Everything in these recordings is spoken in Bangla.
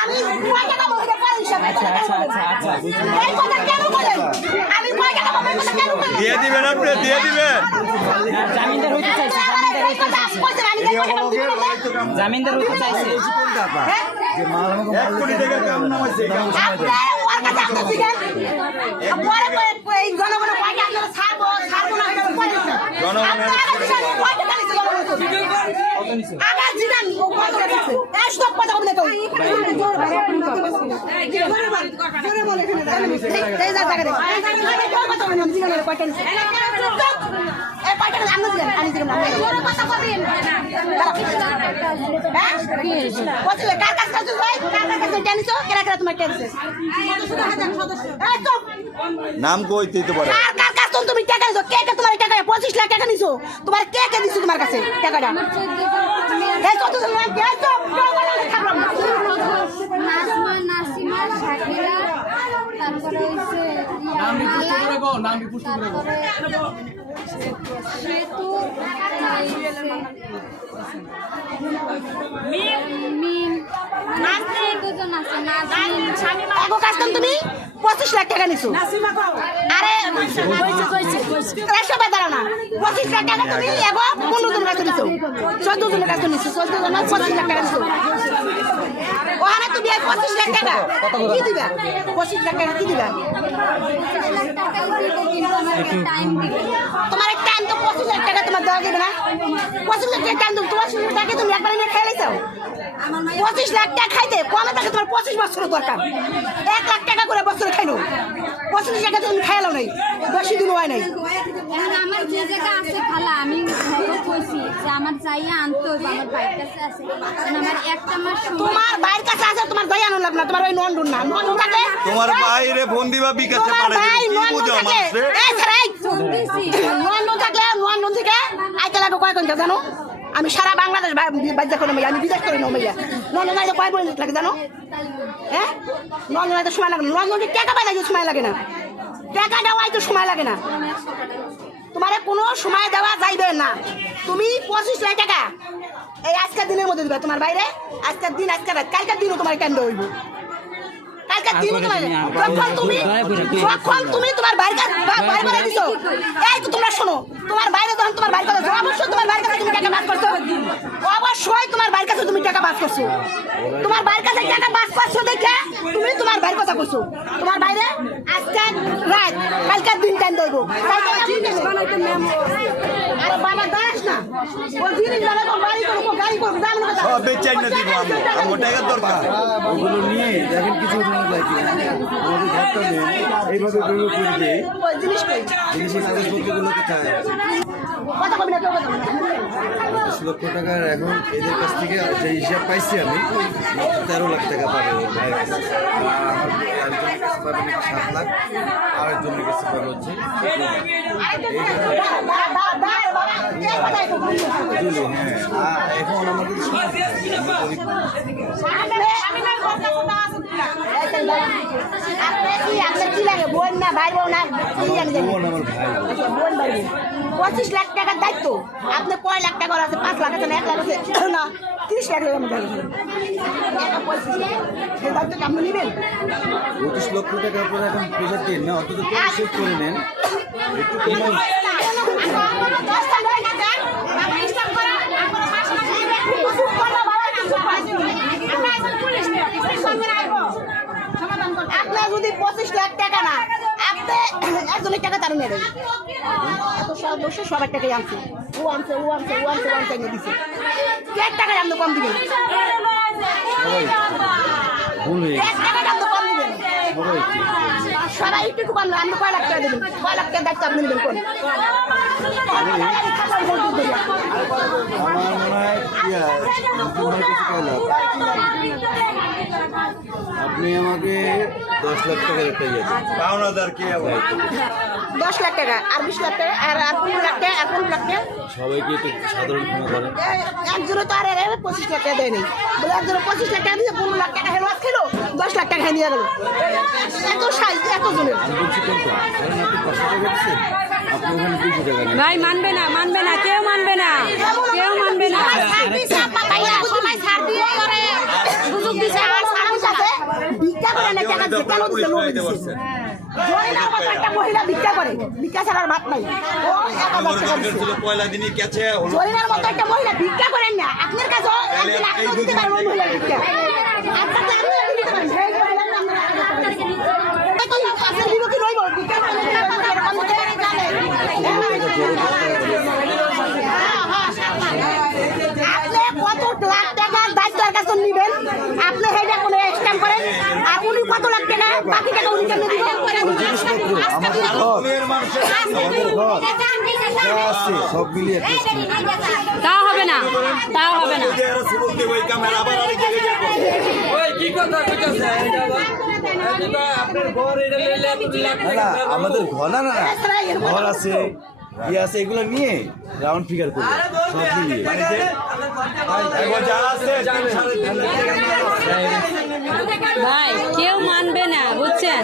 আমি কয় টাকা মহিলা পাই হিসাবে এই কথা কেন বলেন? আমি কয় টাকা মহিলা কেন বলেন? দিয়ে দিবেন আপনি, দিয়ে দিবেন। জামিনদার হইতে চাইছে, জামিনদার হইতে চাইছে। এক কোটি টাকার কাম নামাইছে। নাম কই দিতে পারে? তুমি টাকা নিছো কে কে তোমার টাকা 25 লাখ টাকা নিছো তোমার কে কে দিছো তোমার কাছে টাকাটা এই কত জন নাম কে তো খাবলাম নাসিমা শাকিরা তারপরে হইছে নাম বিপুষ্ট করে গো নাম বিপুষ্ট করে গো সেতু মিম নাসি দুজন আছে নাসিম শামিমা আগো কাস্টম তুমি 25 লাখ টাকা নিছো আরে কইছে দাঁড়াও না 25 লাখ টাকা তুমি এগো 15 জন কাছে নিছো 14 জন কাছে নিছো 14 জন 25 লাখ টাকা নিছো ওখানে তুমি 25 লাখ টাকা কি দিবা 25 লাখ টাকা কি দিবা তোমার টাইম তো 25 লাখ টাকা তোমার দেওয়া যাবে না 25 লাখ টাকা টাইম তো 25 লাখ টাকা তুমি একবার নিয়ে খেয়ে লাইছো 25 লাখ টাকা খাইতে কমে টাকা তোমার 25 বছর দরকার 1 লাখ টাকা করে বছর খাইনো 25 টাকা তুমি খাইলো নাই বেশি দিন হয় নাই আমার যে জায়গা আছে খালা আমি কইছি যে আমার যাইয়া আনতে হইব আমার বাইক কাছে আছে আমার একটা মাস তোমার বাইরের কাছে আছে তোমার যাই আনো লাগবে না তোমার ওই নন্ডুন না নন্ডুন থাকে তোমার বাইরে ফোন দিবা বিকাশে পাঠাই দিবা কি বুঝো মাসে এই সরাই ফোন দিছি নন্ডুন থাকলে নন্ডুন থেকে আইতে লাগে কয় ঘন্টা জানো আমি সারা বাংলাদেশ বাজ্যা করে আমি বিদেশ করে নেব মাইয়া নন্ডুন আইতে কয় বছর লাগে জানো হ্যাঁ নন্ডুন আইতে সময় লাগে না নন্ডুন টাকা পাইতে সময় লাগে না টাকা দেওয়াই তো সময় লাগে না তোমার কোনো সময় দেওয়া যাইবে না তুমি 25 লাখ টাকা এই আজকের দিনের মধ্যে দিবা তোমার বাইরে আজকের দিন আজকের রাত কালকের দিনও তোমার কেন্দ্র হইব কালকের দিনও তোমার যখন তুমি তোমার বাইরে বাইরে দিছো এই তো তোমরা শোনো তোমার বাইরে যখন তোমার বাইরে কাছে অবশ্যই তোমার বাইরে কাছে তুমি টাকা বাস করছো অবশ্যই তোমার বাইরে কাছে তুমি টাকা বাস করছো তোমার বাইরে কাছে টাকা বাস করছো দেখে তুমি তোমার বাইরে কথা কইছো তোমার বাইরে আজকের রাত কালকের দিন টাইম দেবো আরে বাবা দাস না ও জিনিস বানাবো বাড়ি করবো গাড়ি করবো দাম না সব বেচাই না দিব আমগো টাকা দরকার। ওগুলো নিয়ে দেখেন কিছু উঠানো যায় কিনা আমাদের ঘরটা নেন এইভাবে প্রয়োগ করে দিয়ে ওই জিনিস কই জিনিসের কাগজপত্রগুলোকে চায় কথা কবি না কেউ কথা 25 লক্ষ টাকার এখন এদের কাছ থেকে যে হিসাব পাইছি আমি 13 লাখ টাকা পাবে ওর ভাইয়ের কাছে আরেকজনের কাছে পাবে নাকি 7 লাখ আরেকজনের কাছে পাবে হচ্ছে হ্যাঁ এখন আমাদের বোন না ভাই বোন না বোন আমার ভাই বোন ভাই 25 লাখ টাকার দায়িত্ব আপনি কয় লাখ টাকা আছে 5 লাখ আছে না 1 লাখ আছে না 30 লাখ টাকা মধ্যে সেই দায়িত্বটা আপনি নেবেন 25 লক্ষ টাকার পরে এখন প্রেশার দিন না অন্তত সেভ করে নেন একটু কমান আপনার যদি 25 লাখ টাকা না আপনি একজনের টাকা তার নেবেন এত সদস্য সবার টাকাই আনছে ও আনছে ও আনছে ও আনছে ও আনছে নিয়ে দিচ্ছে এক টাকায় আপনি কম দিবেন এক টাকায় আপনি কম দিবেন সবাই একটু কম না আপনি কয় লাখ টাকা দেবেন কয় লাখ টাকা দায়িত্ব আপনি নেবেন কোন আমার মনে হয় আপনি আমাকে 10 লাখ টাকার একটা ইয়ে পাওনাদার কে আবার 10 লাখ টাকা আর 20 লাখ টাকা আর 15 লাখ টাকা আর 15 লাখ টাকা সবাইকে একটু সাধারণ ক্ষমা করেন একজনে তো আর 25 লাখ টাকা দেয় নাই বলে একজনে 25 লাখ টাকা দিয়ে 15 লাখ টাকা হেলওয়াজ ছিল 10 লাখ টাকা নিয়ে গেল এত সাইজ এত জনের আমি বলছি কোনটা ধরেন আপনি 500 টাকা দিচ্ছেন আপনি ওখানে 200 টাকা নেন ভাই মানবে না কেউ মানবে না সবাই ছাড় দিছে আর সারাম কাছে ভিক্ষা করে না টাকা যে কেন দিছে লোক দিছে জরিনার মতো একটা মহিলা ভিক্ষা করে ভিক্ষা ছাড়ার ভাত নাই ও 1000 টাকা দিছে পয়লা দিনই গেছে জরিনার মতো একটা মহিলা ভিক্ষা করেন না আপনার কাছে একদিন আপনি দিতে পারবেন ওই মহিলা ভিক্ষা আপনার কাছে আপনি দিতে পারবেন সেই মহিলার নাম আপনার দিব কি রইব ভিক্ষা করে এরকম করে জানে আপনি কত লাখ টাকার দায়িত্বের কাছে নিবেন আপনি হেডে কোনো স্ক্যাম করেন আর উনি কত লাখ টাকা বাকি টাকা উনি কেন দিবেন আমাদের ঘর যা আছে সব মিলিয়ে তাও হবে না তাও হবে না ওই ক্যামেরা আবার আরেক জায়গায় না আমাদের ঘর না না ঘর আছে ইয়ে আছে এগুলো নিয়ে রাউন্ড ফিগার করবো সব মিলিয়ে যারা আছে ভাই কেউ মানবে না বুঝছেন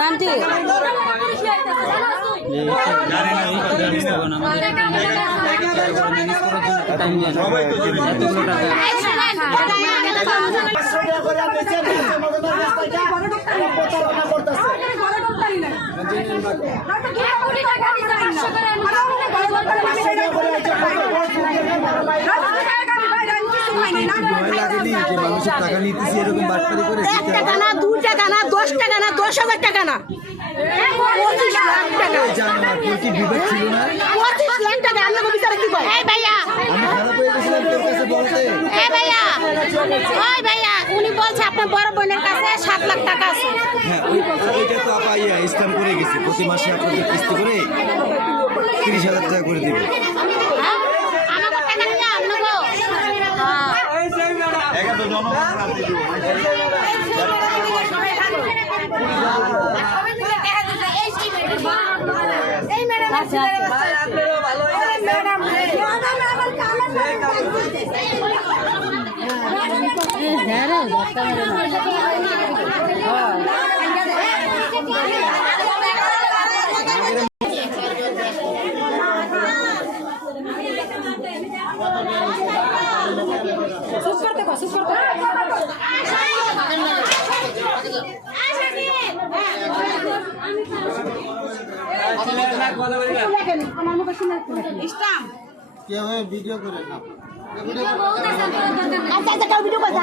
নামটি সবাই তো ভয় লাগেনি যে মানুষের টাকা নিতেছি এরকম বাটপারি করে 1 টাকা না 2 টাকা না 10 টাকা না 10,000 টাকা না 25 লাখ টাকা জানোয়ার তোর কি বিবেক ছিল না 25 লাখ টাকা আপনার বিচারে কি কয় এই ভাইয়া আমি খারাপ হয়ে গেছিলাম তোর কাছে বলতে এই ভাইয়া ওই ভাইয়া উনি বলছে আপনার বড় বোনের কাছে 7 লাখ টাকা আছে হ্যাঁ ওইটা তো আপা ইয়া স্থান করে গেছি প্রতি মাসে আপনাদের কিস্তি করে 30,000 টাকা করে দিবে আমাকে টাকা নিয়ে আপনাকে একা তো জনগণ রাতে দিব এই ম্যাডাম আচ্ছা ভিডিও করে না আচ্ছা আচ্ছা কেউ ভিডিও কথা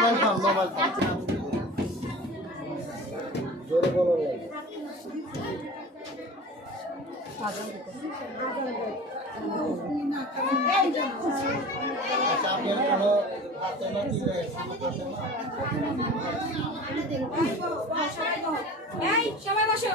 সবাই বসো ভিডিও